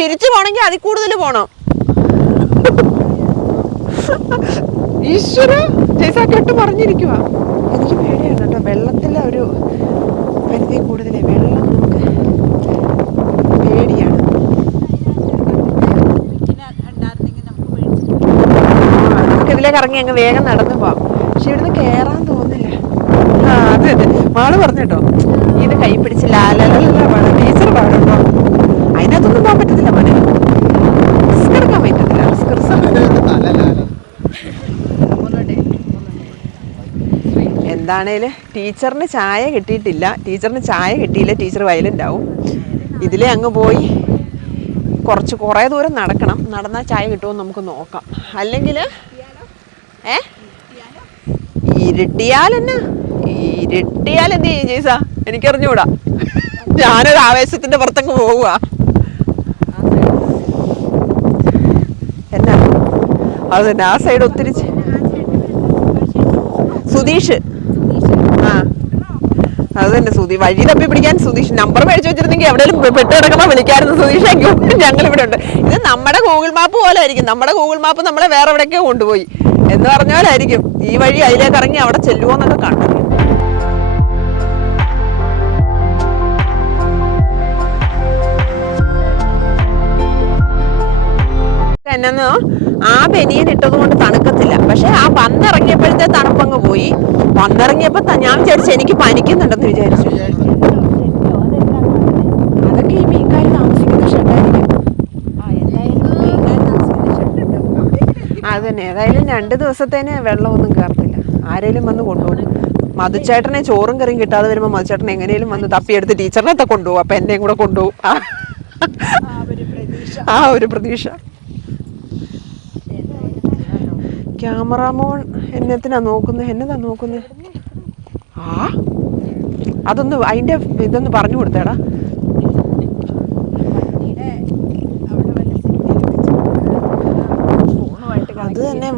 തിരിച്ചു പോണെങ്കിൽ അതിൽ കൂടുതൽ പോണം. ഈശ്വര ജയ്സ കെട്ട് പറഞ്ഞിരിക്കുക. എനിക്ക് പേടിയാണ് കേട്ടോ, വെള്ളത്തിലെ ഒരു പരിധി കൂടുതലേ. വെള്ളം നമുക്ക് പേടിയാണ്. നമുക്ക് ഇതിലേക്ക് ഇറങ്ങി അങ്ങ് വേഗം നടന്നു പോവാം. പക്ഷെ ഇവിടുന്ന് കയറാൻ തോന്നില്ല. അതെ അതെ മാള് പറഞ്ഞിട്ടോ, ഇത് കൈ പിടിച്ച് ലാലല്ല പാടാ, ടീച്ചർ പാടുണ്ടോ? അതിനകത്തൊന്നും പോകാൻ പറ്റത്തില്ല മോനെ, റിസ്ക് എടുക്കാൻ പറ്റത്തില്ല. എന്താണേലും ടീച്ചറിന് ചായ കിട്ടിയിട്ടില്ല. ടീച്ചറിന് ചായ കിട്ടിയില്ല, ടീച്ചർ വയലൻ്റ് ആവും. ഇതിലേ അങ്ങ് പോയി കുറേ ദൂരം നടക്കണം. നടന്നാൽ ചായ കിട്ടുമെന്ന് നമുക്ക് നോക്കാം. അല്ലെങ്കിൽ ഇരുട്ടിയാൽ എന്ത് ചെയ്യും ജയ്സ? എനിക്കറിഞ്ഞൂടാ. ഞാനൊരു ആവേശത്തിന്റെ പുറത്തങ്ങ് പോവുക. എന്നാ അത് തന്നെ ആ സൈഡ് ഒത്തിരി. സുധീഷ്, ആ അത് തന്നെ സുധി. വഴി തപ്പി പിടിക്കാൻ സുധീഷ് നമ്പർ മേടിച്ചു വെച്ചിരുന്നെങ്കിൽ എവിടെയും പെട്ട് കിടക്കുമ്പോൾ വിളിക്കായിരുന്നു. സുധീഷ് ഞങ്ങൾ ഇവിടെ ഉണ്ട്. ഇത് നമ്മുടെ ഗൂഗിൾ മാപ്പ് പോലെ ആയിരിക്കും. നമ്മുടെ ഗൂഗിൾ മാപ്പ് നമ്മളെ വേറെ എവിടേക്കോ കൊണ്ടുപോയി എന്ന് പറഞ്ഞ പോലെ ആയിരിക്കും. ഈ വഴി അതിലേക്ക് ഇറങ്ങി അവിടെ ചെല്ലുമോ എന്നൊക്കെ കണ്ടു. എന്നോ ആ ബനിയൻ ഇട്ടത് കൊണ്ട് തണുക്കത്തില്ല. പക്ഷെ ആ വന്നിറങ്ങിയപ്പോഴത്തെ തണുപ്പങ്ങ് പോയി. വന്നിറങ്ങിയപ്പോ ഞാൻ വിചാരിച്ചു എനിക്ക് പനിക്കുന്നുണ്ടെന്ന് വിചാരിച്ചു. അതൊക്കെ ഈ മീൻകാർ താമസിക്കുന്ന ഷെഡായിരിക്കും. അത് തന്നെ. ഏതായാലും 2 ദിവസത്തേന് വെള്ളമൊന്നും കയറത്തില്ല. ആരേലും വന്ന് കൊണ്ടുപോകും. മധുച്ചേട്ടനെ ചോറും കറിയും കിട്ടാതെ വരുമ്പോൾ മധുച്ചേട്ടൻ എങ്ങനെയും വന്ന് തപ്പിയെടുത്ത് ടീച്ചറിനത്തെ കൊണ്ടുപോകും. അപ്പം എന്നെയും കൂടെ കൊണ്ടുപോകും. ആ ഒരു പ്രതീക്ഷ. ക്യാമറാമോൺ എന്നതാ നോക്കുന്നത്? അതൊന്ന് അതിൻ്റെ ഇതൊന്ന് പറഞ്ഞു കൊടുത്തേടാ.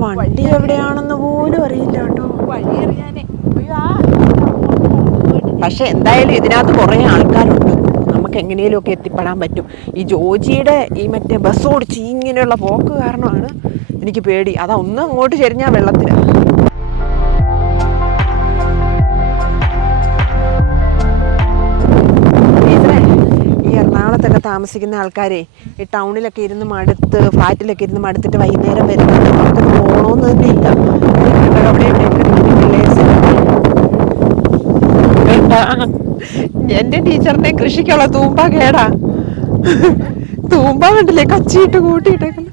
വണ്ടി എവിടെയാണെന്ന് പോലും അറിയില്ല കേട്ടോ. വഴി അറിയാനേ. പക്ഷെ എന്തായാലും ഇതിനകത്ത് കുറേ ആൾക്കാരുണ്ട്, നമുക്ക് എങ്ങനെയും ഒക്കെ എത്തിപ്പെടാൻ പറ്റും. ഈ ജോജിയുടെ ഈ മറ്റേ ബസ് ഓടിച്ച് ഇങ്ങനെയുള്ള പോക്ക് കാരണമാണ് എനിക്ക് പേടി. അതാ ഒന്ന് അങ്ങോട്ട് ചെരിഞ്ഞാൽ വെള്ളത്തിലാണ്. എറണാകുളത്തൊക്കെ താമസിക്കുന്ന ആൾക്കാരെ ഈ ടൗണിലൊക്കെ ഇരുന്ന് മടുത്ത്, ഫ്ലാറ്റിലൊക്കെ ഇരുന്ന് മടുത്തിട്ട് വൈകുന്നേരം വരുന്നത് അവർക്കൊന്ന് പോകണമെന്ന് തന്നെ ഇല്ല. അവിടെ വേണ്ട, എൻ്റെ ടീച്ചറിനെ കൃഷിക്കുള്ള തൂമ്പ കേടാ. തൂമ്പ കണ്ടില്ലേ കച്ചിയിട്ട് കൂട്ടിയിട്ടേക്കുന്നു.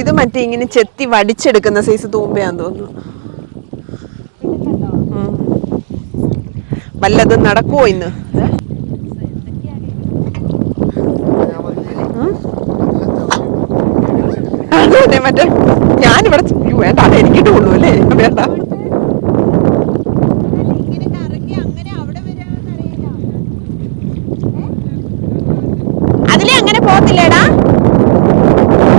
ഇത് മറ്റേ ഇങ്ങനെ ചെത്തി വടിച്ചെടുക്കുന്ന സൈസ് തൂമ്പയാന്ന് തോന്നുന്നു. വല്ലതും നടക്കുവോ ഇന്ന്? അതുതന്നെ മറ്റേ ഞാനിവിടെ വേണ്ട, അത് എനിക്കിട്ട് കൊള്ളൂ അല്ലേ? വേണ്ട, അതിലേ അങ്ങനെ പോകത്തില്ലേടാ,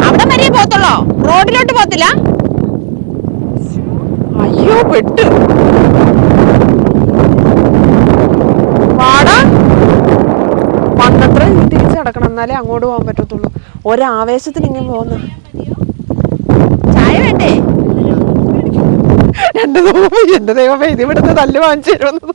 അവിടെ വരെയേ പോകത്തുള്ളോ, റോഡിലോട്ട് പോകത്തില്ല. അയ്യോ പെട്ട് വാടാ, വന്നത്ര തിരിച്ചു നടക്കണം, എന്നാലേ അങ്ങോട്ട് പോകാൻ പറ്റത്തുള്ളൂ. ഒരാവേശത്തിന് ഇങ്ങനെ പോകുന്ന. ചായ വേണ്ടേ? എന്റെ ദൈവമേ, ഇത് ഇവിടുന്ന് തല്ല് വാങ്ങിച്ചു തരുമെന്ന്.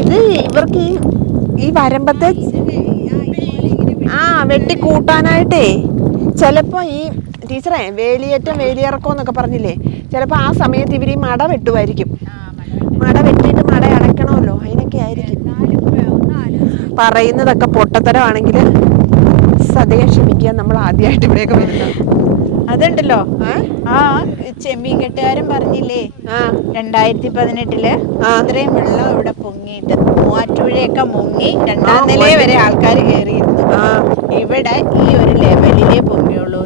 ഇത് ഇവർക്ക് ഈ വരമ്പത്തെ വെട്ടി കൂട്ടാനായിട്ടേ ചിലപ്പോ ഈ ടീച്ചറെ വേലിയേറ്റം വേലിയിറക്കം എന്നൊക്കെ പറഞ്ഞില്ലേ, ചിലപ്പോ ആ സമയത്ത് ഇവർ ഈ മട വെട്ടുമായിരിക്കും. മട വെട്ടിയിട്ട് മട അടയ്ക്കണമല്ലോ, അതിനൊക്കെ ആയിരിക്കും. പറയുന്നതൊക്കെ പൊട്ടത്തരമാണെങ്കിൽ സദയം ക്ഷമിക്കുക, നമ്മൾ ആദ്യമായിട്ട് ഇവിടെയൊക്കെ വരുന്നത്. അതുണ്ടല്ലോ, ആ ചെമ്മീൻ കെട്ടുകാരൻ പറഞ്ഞില്ലേ 2018 ഇത്രയും വെള്ളം ഇവിടെ പൊങ്ങിയിട്ട് മൂവാറ്റുപുഴയൊക്കെ മുങ്ങി 2ാം നില വരെ ആൾക്കാർ കയറിയിരുന്നു. ഇവിടെ ഈ ഒരു ലെവലിലേ പൊങ്ങിയുള്ളൂ.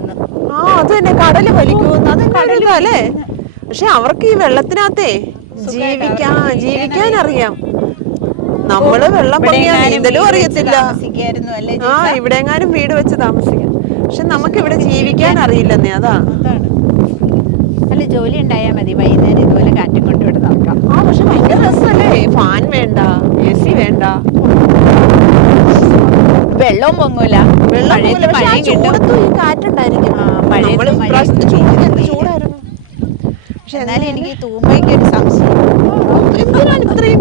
അത് തന്നെ കടല് വലിക്കുന്നു, അത് കടലല്ലേ. പക്ഷെ അവർക്ക് ഈ വെള്ളത്തിനകത്തേ ജീവിക്കാൻ അറിയാം. നമ്മള് വെള്ളം പൊങ്ങിയാ നീന്തലും അറിയത്തില്ല. ഇവിടെ എങ്ങാനും വീട് വെച്ച് താമസിക്കാം, പക്ഷെ നമുക്ക് ഇവിടെ ജീവിക്കാൻ അറിയില്ലെന്നേ. അതാണ്. അല്ല, ജോലി ഉണ്ടായാൽ മതി, വൈകുന്നേരം ഇതുപോലെ കാറ്റും കൊണ്ട് ഇവിടെ നടക്കാം. പക്ഷെ ഭയങ്കര രസമല്ലേ, ഫാൻ വേണ്ട, AC വേണ്ട, വെള്ളവും പൊങ്ങൂല. ചൂടത്തും ഈ കാറ്റുണ്ടായിരിക്കും. ചൂടായിരുന്നു. പക്ഷെ എന്നാലും എനിക്ക് തൂമ്പയ്ക്ക് ഒരു സംശയം, എന്തിനാണ് ഇത്രയും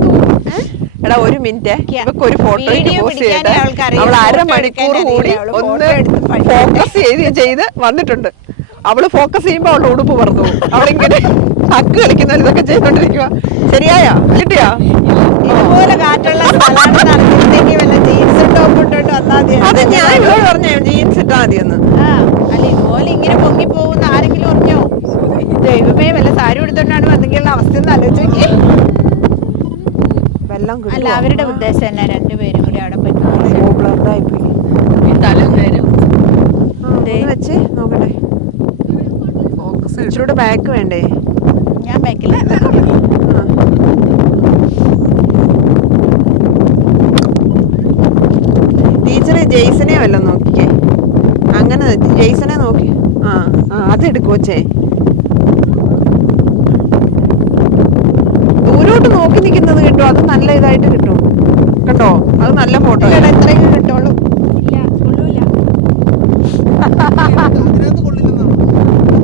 എടാ ഒരു മിനിറ്റ്, ഇവക്ക് ഒരു ഫോട്ടോ പോസ്റ്റ് ചെയ്തിട്ട് അവൾ 1/2 മണിക്കൂർ കൂടി ഒന്ന് ഫോക്കസ് ചെയ്ത് വന്നിട്ടുണ്ട്. അവള് ഫോക്കസ് ചെയ്യുമ്പോ അവളുടെ ഉടുപ്പ് പറന്നു പോകും. അവളിങ്ങനെ ഹക്ക് കളിക്കുന്ന ഇതൊക്കെ ചെയ്തോണ്ടിരിക്കുക. ശരിയായോ? കിട്ടിയാ? ഇതുപോലെ കാറ്റുള്ള ജീൻസ് ടോപ്പ് ഇട്ടോണ്ട് വന്നാൽ മതി. അത് ഞാൻ ഇവരോട് പറഞ്ഞു, ജീൻസ് ഇട്ടാ മതിയെന്ന്. അല്ല, ഇതുപോലെ ഇങ്ങനെ പൊങ്ങി പോകുന്ന ആരെങ്കിലും അറിഞ്ഞോ? ദൈവമേ, വല്ല സാരി എടുത്തോണ്ടാണ് വന്നെങ്കിലുള്ള അവസ്ഥ ഒന്ന് ആലോചിച്ച്. വെള്ളം അല്ല, അവരുടെ ഉദ്ദേശം തന്നെ രണ്ടുപേരും കൂടി അവിടെ പറ്റും. വെച്ച് നോക്കട്ടെ, ഇച്ചിരൂടെ ബാക്ക് വേണ്ടേ? ഞാൻ ബാക്കില്ല. ടീച്ചറ് ജെയ്സനെ വല്ലതും നോക്കിക്കേ. അങ്ങനെ ജെയ്സനെ നോക്കി. അതെടുക്കുവച്ചേ, ദൂരോട്ട് നോക്കി നിൽക്കുന്നത് കിട്ടും. അത് നല്ല ഇതായിട്ട് കിട്ടും. കണ്ടോ, അത് നല്ല ഫോട്ടോ. എത്രയും കിട്ടുള്ളൂ.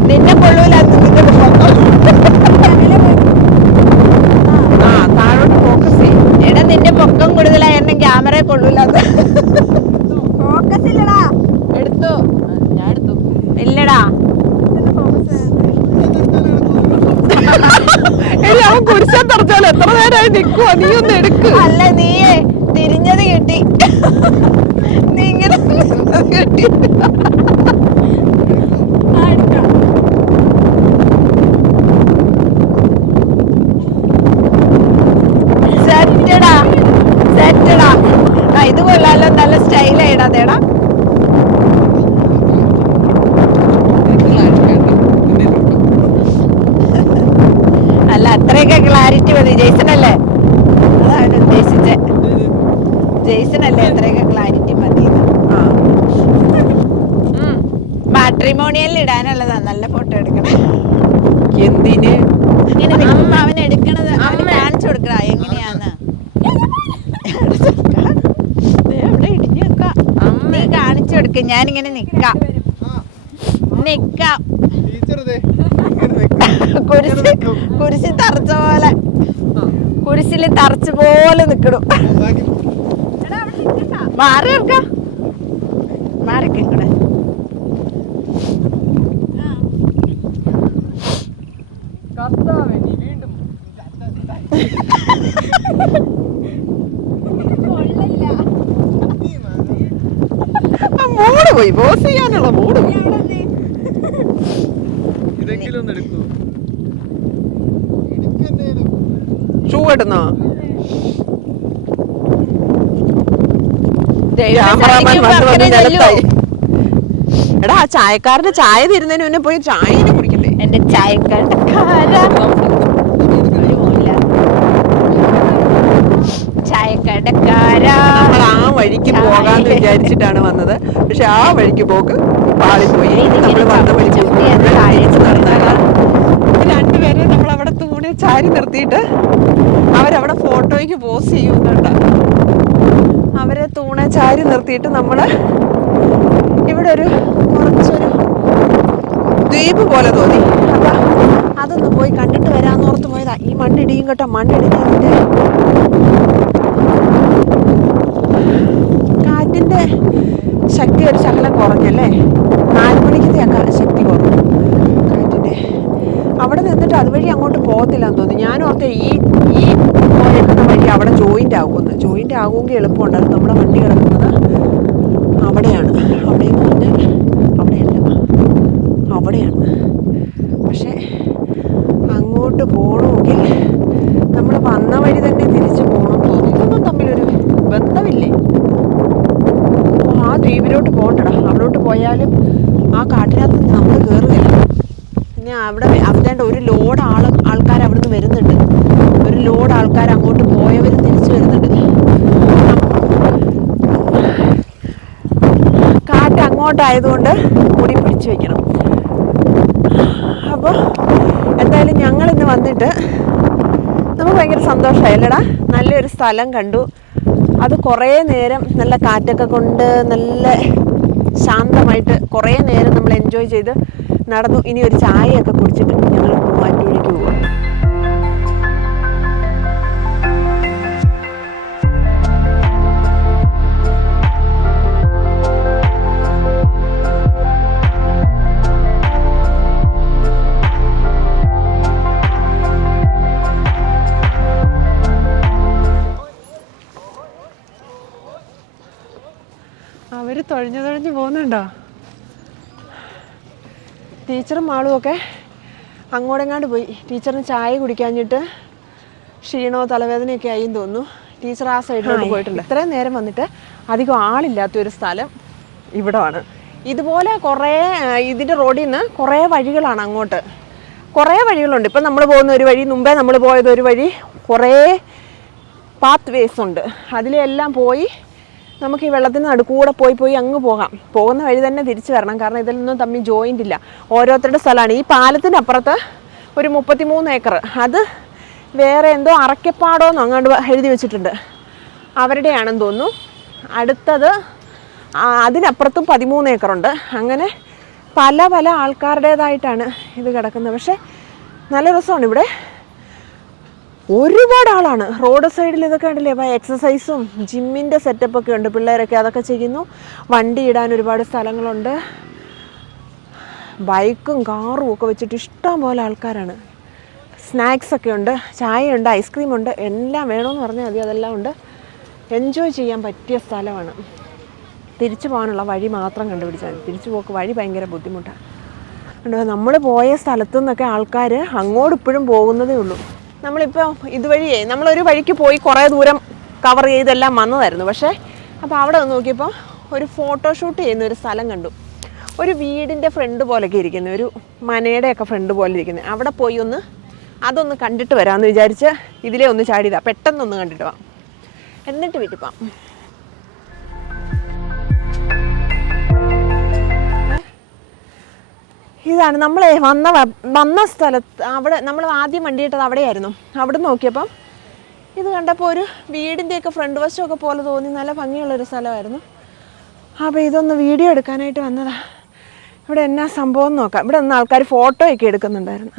നിന്നെ കൊള്ളൂല, താഴോട്ട് ഫോക്കസ് ചെയ്യും. എടാ, നിന്റെ പൊക്കം കൂടുതലായിരുന്നു ക്യാമറ കൊള്ളൂല. ഫോക്കസ് ഇല്ലടാ. എടുത്തു, ഞാൻ എടുത്തു. ഇല്ലടാ, അവൻ കുരിശാൻ തറച്ചാലോ എത്ര നേരമായി നിക്കുവാ. നീ ഒന്ന് എടുക്ക്. അല്ല, നീയേ തിരിഞ്ഞത് കിട്ടി. നീ ഇങ്ങനെ കിട്ടി. സെറ്റടാ. ഇത് കൊള്ളാലോ, നല്ല സ്റ്റൈലായിടാ. തേടാ ഇത്രയൊക്കെ ക്ലാരിറ്റി മതി. ജെയ്സണല്ലേ അതാണ് ഉദ്ദേശിച്ചത്. ജെയ്സണല്ലേ ഇത്രയൊക്കെ ക്ലാരിറ്റി മതി. മാട്രിമോണിയലിൽ ഇടാനുള്ളതാ. നല്ല ഫോട്ടോ എടുക്കണം. എന്തിന് ഇങ്ങനെ അവൻ എടുക്കണത് അവന് കാണിച്ചു കൊടുക്കണ എങ്ങനെയാന്ന്. അവിടെ ഇടിഞ്ഞു നിക്കാം. നീ കാണിച്ചു കൊടുക്ക. ഞാനിങ്ങനെ നിക്കാം. കുരിശിൽ തറച്ച പോലെ, കുരിശിൽ തറച്ച പോലെ നിക്കണം. മാറി വെക്കാം. മാറിക്കെ ഇങ്ങടെ. കർത്താവേ നീ വീണ്ടും മൂട് പോയി. ബോസ് ചെയ്യാനുള്ള മൂട് പോയി. ഇതെങ്കിലും ഒന്ന് എടുക്കൂ. ഷൂ ഇടുന്നോ? ക്യാമറാമാൻ വന്ന് നിലത്തായി. എടാ ആ ചായക്കാരന്റെ ചായ തരുന്നതിന് മുന്നേ പോയി ചായ കുടിക്കണ്ടേ? എന്റെ ചായക്കടക്കാരാ നമ്മൾ ആ വഴിക്ക് പോകാന്ന് വിചാരിച്ചിട്ടാണ് വന്നത്. പക്ഷെ ആ വഴിക്ക് പോക്ക് പാളിപ്പോയി. നമ്മൾ വന്ന വഴിക്ക് രണ്ടുപേരെ നമ്മൾ അവിടെ തൂണെ ചാരി നിർത്തിയിട്ട് അവരവിടെ ഫോട്ടോയ്ക്ക് പോസ് ചെയ്യുന്നുണ്ട്. അവരെ തൂണെ ചാരി നിർത്തിയിട്ട് നമ്മള് ഇവിടെ ഒരു കുറച്ചൊരു ദ്വീപ് പോലെ തോന്നി. അപ്പൊ അതൊന്ന് പോയി കണ്ടിട്ട് വരാന്ന് ഓർത്ത് പോയതാ. ഈ മണ്ണിടിയും കേട്ടോ. മണ്ണിടിഞ്ഞതിന്റെ കാറ്റിന്റെ ശക്തി ഒരു ശകലം കുറഞ്ഞല്ലേ. 4 മണിക്കത്തെയൊക്കെ ശക്തി കുറഞ്ഞു കാറ്റിന്റെ. അവിടെ നിന്നിട്ട് അതുവഴി അങ്ങോട്ട് പോകത്തില്ലാന്ന് തോന്നി. ഞാൻ ഓർത്തെ ഈ പോയേക്കുന്ന വഴി അവിടെ ജോയിന്റ് ആകുമെന്ന്. ജോയിന്റ് ആകുമെങ്കിൽ എളുപ്പമുണ്ട്. അത് നമ്മുടെ വണ്ടി കിടക്കുന്നത് അവിടെയാണ്. അവിടെയെന്ന് പറഞ്ഞാൽ അവിടെയല്ല, അവിടെയാണ്. പക്ഷെ അങ്ങോട്ട് പോകണമെങ്കിൽ നമ്മൾ വന്ന വഴി തന്നെ തിരിച്ചു പോകണം തോന്നി. ഇതൊന്നും തമ്മിലൊരു ബന്ധമില്ലേ? ആ ദ്വീപിലോട്ട് പോകണ്ടടാ. അവിടോട്ട് പോയാലും ആ കാട്ടിനകത്ത് നമ്മൾ കയറുകയില്ല. പിന്നെ അവിടെ അവിടെ ഒരു ലോഡ് ആൾക്കാർ അവിടുന്ന് വരുന്നുണ്ട്. ഒരു ലോഡ് ആൾക്കാർ അങ്ങോട്ട് പോയവരും തിരിച്ചു വരുന്നുണ്ട്. കാറ്റ് അങ്ങോട്ടായതുകൊണ്ട് മുടി പിടിച്ചു വെക്കണം. അപ്പോൾ എന്തായാലും ഞങ്ങളിന്ന് വന്നിട്ട് നമുക്ക് ഭയങ്കര സന്തോഷമായല്ലേടാ. നല്ലൊരു സ്ഥലം കണ്ടു. അത് കുറേ നേരം നല്ല കാറ്റൊക്കെ കൊണ്ട് നല്ല ശാന്തമായിട്ട് കുറേ നേരം നമ്മൾ എൻജോയ് ചെയ്ത് നടന്നു. ഇനി ഒരു ചായയൊക്കെ കുടിച്ചിട്ട് ഞങ്ങൾ മൂവാറ്റുപുഴയ്ക്ക് പോവാം. അവർ തൊഴഞ്ഞു പോകുന്നുണ്ടോ? ടീച്ചറും മാളും ഒക്കെ അങ്ങോട്ടെങ്ങാണ്ട് പോയി. ടീച്ചറിന് ചായ കുടിക്കാഞ്ഞിട്ട് ക്ഷീണമോ തലവേദനയൊക്കെ ആയി തോന്നുന്നു. ടീച്ചർ ആ സൈഡിലോട്ട് പോയിട്ടുണ്ട്. ഇത്രയും നേരം വന്നിട്ട് അധികം ആളില്ലാത്തൊരു സ്ഥലം ഇവിടമാണ്. ഇതുപോലെ കുറേ ഇതിൻ്റെ റോഡിൽ നിന്ന് കുറേ വഴികളാണ് അങ്ങോട്ട്. കുറേ വഴികളുണ്ട്. ഇപ്പം നമ്മൾ പോകുന്ന ഒരു വഴി, മുമ്പേ നമ്മൾ പോയത് ഒരു വഴി, കുറേ പാത്ത് വേസ് ഉണ്ട്. അതിലെല്ലാം പോയി നമുക്ക് ഈ വെള്ളത്തിന് നടുക്കൂടെ പോയി അങ്ങ് പോകാം. പോകുന്ന വഴി തന്നെ തിരിച്ചു വരണം. കാരണം ഇതിലൊന്നും തമ്മിൽ ജോയിൻ്റ് ഇല്ല. ഓരോരുത്തരുടെ സ്ഥലമാണ്. ഈ പാലത്തിനപ്പുറത്ത് ഒരു 33 ഏക്കർ, അത് വേറെ എന്തോ അറക്കപ്പാടോന്നോ അങ്ങോട്ട് എഴുതി വെച്ചിട്ടുണ്ട്. അവരുടെയാണെന്ന് തോന്നുന്നു. അടുത്തത് അതിനപ്പുറത്തും 13 ഏക്കറുണ്ട്. അങ്ങനെ പല പല ആൾക്കാരുടേതായിട്ടാണ് ഇത് കിടക്കുന്നത്. പക്ഷേ നല്ല രസമാണ് ഇവിടെ. ഒരുപാട് ആളാണ് റോഡ് സൈഡിൽ. ഇതൊക്കെ ഉണ്ടല്ലേ, അപ്പോൾ എക്സസൈസും ജിമ്മിൻ്റെ സെറ്റപ്പൊക്കെ ഉണ്ട്. പിള്ളേരൊക്കെ അതൊക്കെ ചെയ്യുന്നു. വണ്ടി ഇടാൻ ഒരുപാട് സ്ഥലങ്ങളുണ്ട്. ബൈക്കും കാറും ഒക്കെ വെച്ചിട്ട് ഇഷ്ടം പോലെ ആൾക്കാരാണ്. സ്നാക്സൊക്കെ ഉണ്ട്, ചായയുണ്ട്, ഐസ്ക്രീമുണ്ട്. എല്ലാം വേണമെന്ന് പറഞ്ഞാൽ മതി, അതെല്ലാം ഉണ്ട്. എൻജോയ് ചെയ്യാൻ പറ്റിയ സ്ഥലമാണ്. തിരിച്ചു പോകാനുള്ള വഴി മാത്രം കണ്ടുപിടിച്ചാൽ മതി. തിരിച്ചു പോക്ക് വഴി ഭയങ്കര ബുദ്ധിമുട്ടാണ്. നമ്മൾ പോയ സ്ഥലത്തു നിന്നൊക്കെ ആൾക്കാർ അങ്ങോട്ട് ഇപ്പോഴും പോകുന്നതേ ഉള്ളൂ. നമ്മളിപ്പോൾ ഇതുവഴിയേ നമ്മളൊരു വഴിക്ക് പോയി കുറേ ദൂരം കവർ ചെയ്തെല്ലാം വന്നതായിരുന്നു. പക്ഷേ അപ്പോൾ അവിടെ ഒന്ന് നോക്കിയപ്പോൾ ഒരു ഫോട്ടോഷൂട്ട് ചെയ്യുന്ന ഒരു സ്ഥലം കണ്ടു. ഒരു വീടിൻ്റെ ഫ്രണ്ട് പോലെയൊക്കെ ഇരിക്കുന്നത്, ഒരു മനയുടെയൊക്കെ ഫ്രണ്ട് പോലെ ഇരിക്കുന്നത്. അവിടെ പോയി ഒന്ന് അതൊന്ന് കണ്ടിട്ട് വരാമെന്ന് വിചാരിച്ച് ഇതിലേ ഒന്ന് ചാടിയതാ. പെട്ടെന്നൊന്ന് കണ്ടിട്ട് പോവാം, എന്നിട്ട് വീട്ടിൽ പോവാം. ഇതാണ് നമ്മളെ വന്ന സ്ഥലത്ത്. അവിടെ നമ്മൾ ആദ്യം വണ്ടി ഇട്ടത് അവിടെയായിരുന്നു. അവിടെ നോക്കിയപ്പം ഇത് കണ്ടപ്പോൾ ഒരു വീടിൻ്റെയൊക്കെ ഫ്രണ്ട് വശമൊക്കെ പോലെ തോന്നി. നല്ല ഭംഗിയുള്ളൊരു സ്ഥലമായിരുന്നു. അപ്പോൾ ഇതൊന്ന് വീഡിയോ എടുക്കാനായിട്ട് വന്നതാ. ഇവിടെ എന്നാ സംഭവം നോക്കാം. ഇവിടെ നിന്ന് ആൾക്കാർ ഫോട്ടോയൊക്കെ എടുക്കുന്നുണ്ടായിരുന്നു.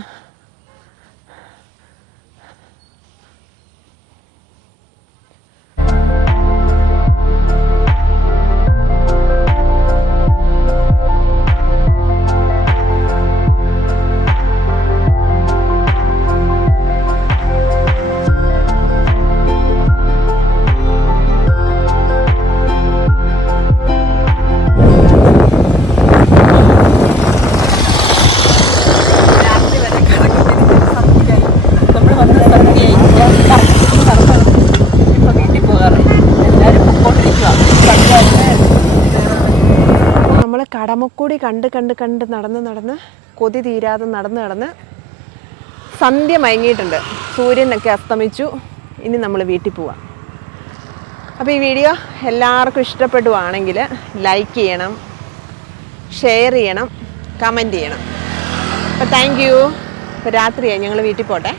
നമ്മൾ കടമക്കുടി കണ്ട് നടന്ന് കൊതി തീരാതെ നടന്ന് സന്ധ്യ മയങ്ങിയിട്ടുണ്ട്. സൂര്യനൊക്കെ അസ്തമിച്ചു. ഇനി നമ്മൾ വീട്ടിൽ പോവാം. അപ്പോൾ ഈ വീഡിയോ എല്ലാവർക്കും ഇഷ്ടപ്പെടുവാണെങ്കിൽ ലൈക്ക് ചെയ്യണം, ഷെയർ ചെയ്യണം, കമൻറ്റ് ചെയ്യണം. അപ്പോൾ താങ്ക് യു. ഇപ്പോൾ രാത്രിയായി, ഞങ്ങൾ വീട്ടിൽ പോട്ടെ.